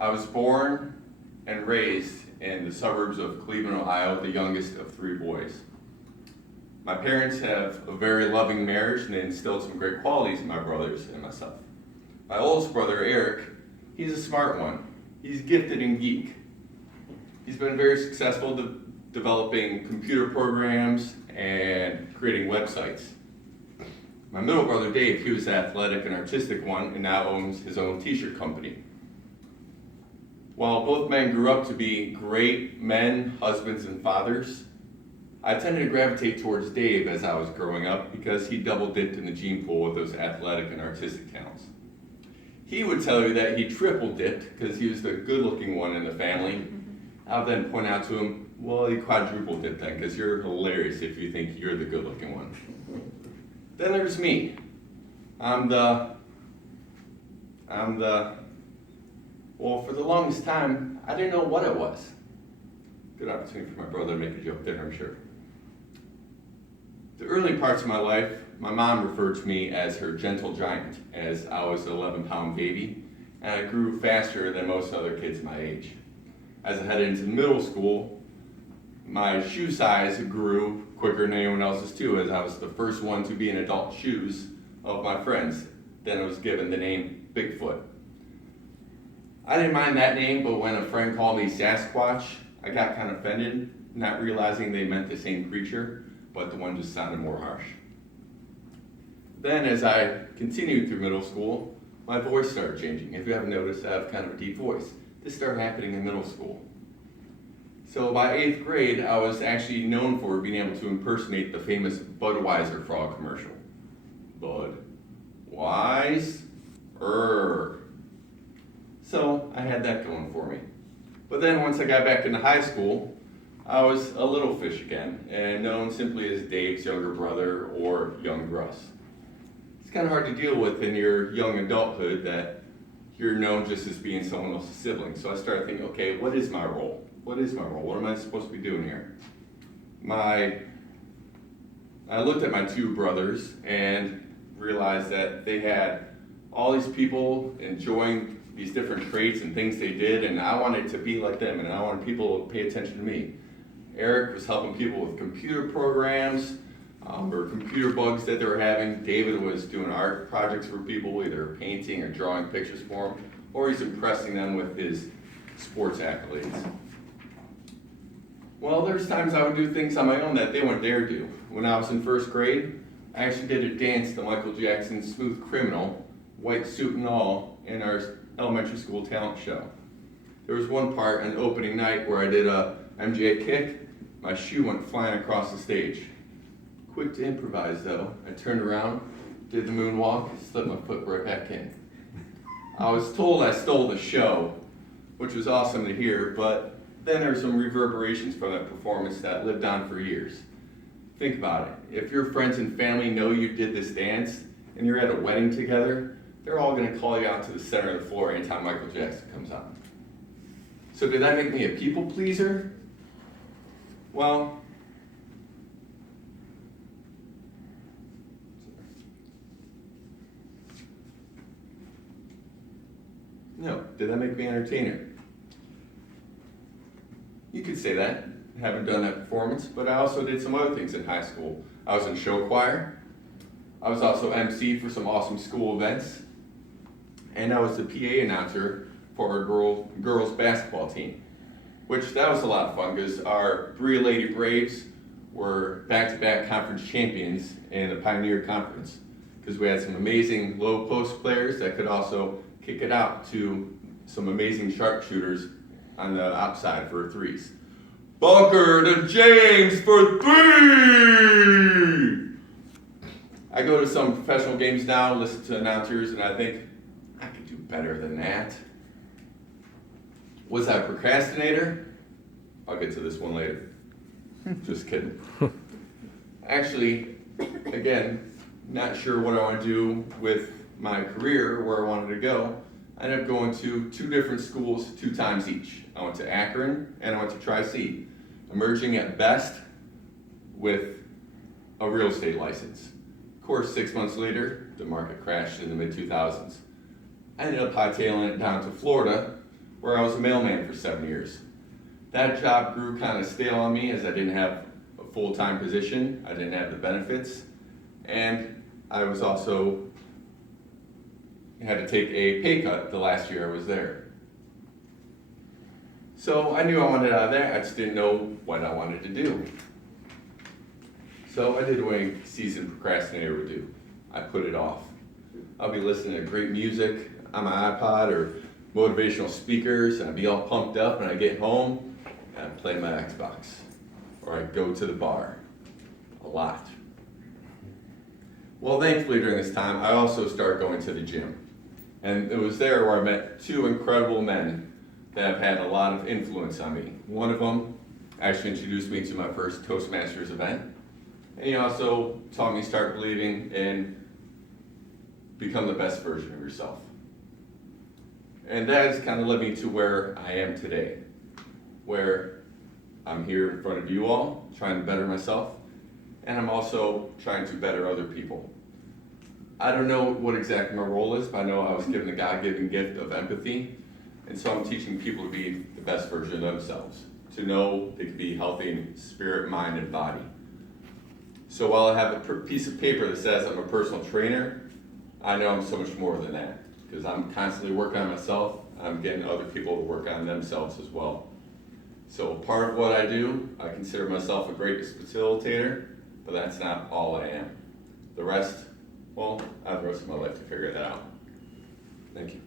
I was born and raised in the suburbs of Cleveland, Ohio, the youngest of 3 boys. My parents have a very loving marriage and they instilled some great qualities in my brothers and myself. My oldest brother, Eric, he's a smart one. He's gifted and geek. He's been very successful developing computer programs and creating websites. My middle brother, Dave, he was the athletic and artistic one and now owns his own t-shirt company. While both men grew up to be great men, husbands, and fathers, I tended to gravitate towards Dave as I was growing up because he double-dipped in the gene pool with those athletic and artistic talents. He would tell you that he triple-dipped because he was the good-looking one in the family. I would then point out to him, well, he quadruple-dipped then because you're hilarious if you think you're the good-looking one. Then there's me. Well, for the longest time, I didn't know what it was. Good opportunity for my brother to make a joke there, I'm sure. The early parts of my life, my mom referred to me as her gentle giant, as I was an 11-pound baby, and I grew faster than most other kids my age. As I headed into middle school, my shoe size grew quicker than anyone else's too, as I was the first one to be in adult shoes of my friends. Then I was given the name Bigfoot. I didn't mind that name, but when a friend called me Sasquatch, I got kind of offended, not realizing they meant the same creature, but the one just sounded more harsh. Then as I continued through middle school, my voice started changing. If you haven't noticed, I have kind of a deep voice. This started happening in middle school. So by 8th grade, I was actually known for being able to impersonate the famous Budweiser frog commercial. Budweiser. So I had that going for me. But then once I got back into high school, I was a little fish again, and known simply as Dave's younger brother or young Russ. It's kind of hard to deal with in your young adulthood that you're known just as being someone else's sibling. So I started thinking, okay, what is my role? What is my role? What am I supposed to be doing here? I looked at my 2 brothers and realized that they had all these people enjoying these different traits and things they did, and I wanted to be like them, and I wanted people to pay attention to me. Eric was helping people with computer programs or computer bugs that they were having. David was doing art projects for people, either painting or drawing pictures for them, or he's impressing them with his sports accolades. Well, there's times I would do things on my own that they wouldn't dare do. When I was in 1st grade, I actually did a dance to Michael Jackson's Smooth Criminal, white suit and all, in our elementary school talent show. There was one part on opening night where I did a MJ kick. My shoe went flying across the stage. Quick to improvise though, I turned around, did the moonwalk, slipped my foot right back in. I was told I stole the show, which was awesome to hear, but then there's some reverberations from that performance that lived on for years. Think about it. If your friends and family know you did this dance and you're at a wedding together, they're all going to call you out to the center of the floor anytime Michael Jackson comes on. So did that make me a people pleaser? Well, no. Did that make me an entertainer? You could say that. I haven't done that performance, but I also did some other things in high school. I was in show choir. I was also MC for some awesome school events. And I was the PA announcer for our girls basketball team, which that was a lot of fun because our Berea Lady Braves were back-to-back conference champions in the Pioneer Conference because we had some amazing low post players that could also kick it out to some amazing sharpshooters on the outside for threes. Bunker to James for 3! I go to some professional games now, listen to announcers, and I think, I could do better than that. Was I a procrastinator? I'll get to this one later. Just kidding. Actually, again, not sure what I want to do with my career, where I wanted to go. I ended up going to 2 different schools 2 times each. I went to Akron and I went to Tri-C, emerging at best with a real estate license. Of course, 6 months later, the market crashed in the mid-2000s. I ended up hightailing it down to Florida, where I was a mailman for 7 years. That job grew kind of stale on me as I didn't have a full-time position, I didn't have the benefits, and I was also had to take a pay cut the last year I was there. So I knew I wanted out of there, I just didn't know what I wanted to do. So I did what a seasoned procrastinator would do. I put it off. I'll be listening to great music on my iPod or motivational speakers, and I'd be all pumped up, and I get home and I play my Xbox. Or I go to the bar. A lot. Well, thankfully during this time, I also started going to the gym. And it was there where I met two incredible men that have had a lot of influence on me. One of them actually introduced me to my first Toastmasters event. And he also taught me to start believing and become the best version of yourself. And that has kind of led me to where I am today, where I'm here in front of you all, trying to better myself, and I'm also trying to better other people. I don't know what exactly my role is, but I know I was given the God-given gift of empathy, and so I'm teaching people to be the best version of themselves, to know they can be healthy in spirit, mind, and body. So while I have a piece of paper that says I'm a personal trainer, I know I'm so much more than that, because I'm constantly working on myself, I'm getting other people to work on themselves as well. So part of what I do, I consider myself a great facilitator, but that's not all I am. The rest, well, I have the rest of my life to figure that out. Thank you.